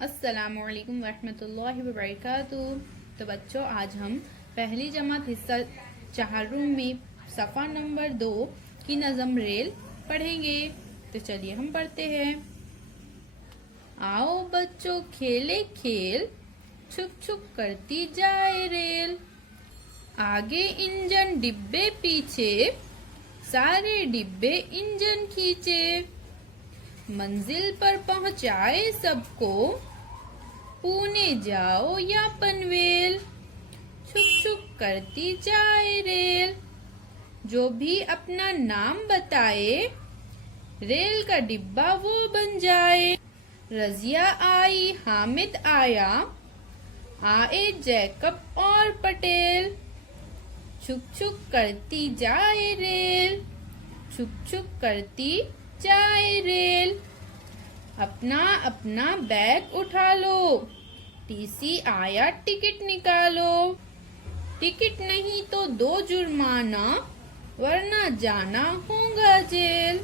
अस्सलामुअलैकुम वरहमतुल्लाहि वबरकातुहू। तो बच्चों, आज हम पहली जमात हिस्सा चाहरुम में सफ़ा नंबर 2 की नज़म रेल पढ़ेंगे। तो चलिए हम पढ़ते हैं। आओ बच्चों खेले खेल, छुक छुक करती जाए रेल। आगे इंजन डिब्बे पीछे, सारे डिब्बे इंजन खींचे। मंजिल पर पहुंचाए सबको, पुणे जाओ या पनवेल। छुक छुक करती जाए रेल, जो भी अपना नाम बताए, रेल का डिब्बा वो बन जाए। रजिया आई, हामिद आया, आए जैकब और पटेल। छुक छुक करती जाए रेल, छुक छुक करती जाए रेल। अपना अपना बैग उठा लो, टीसी आया टिकट निकालो। टिकट नहीं तो दो जुर्माना, वरना जाना होगा जेल।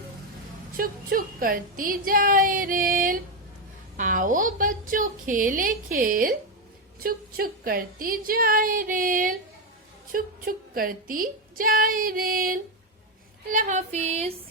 छुक छुक करती जाए रेल, आओ बच्चों खेले खेल। छुक छुक करती जाए रेल, छुक छुक करती जाए रेल। अल्लाह हाफिज।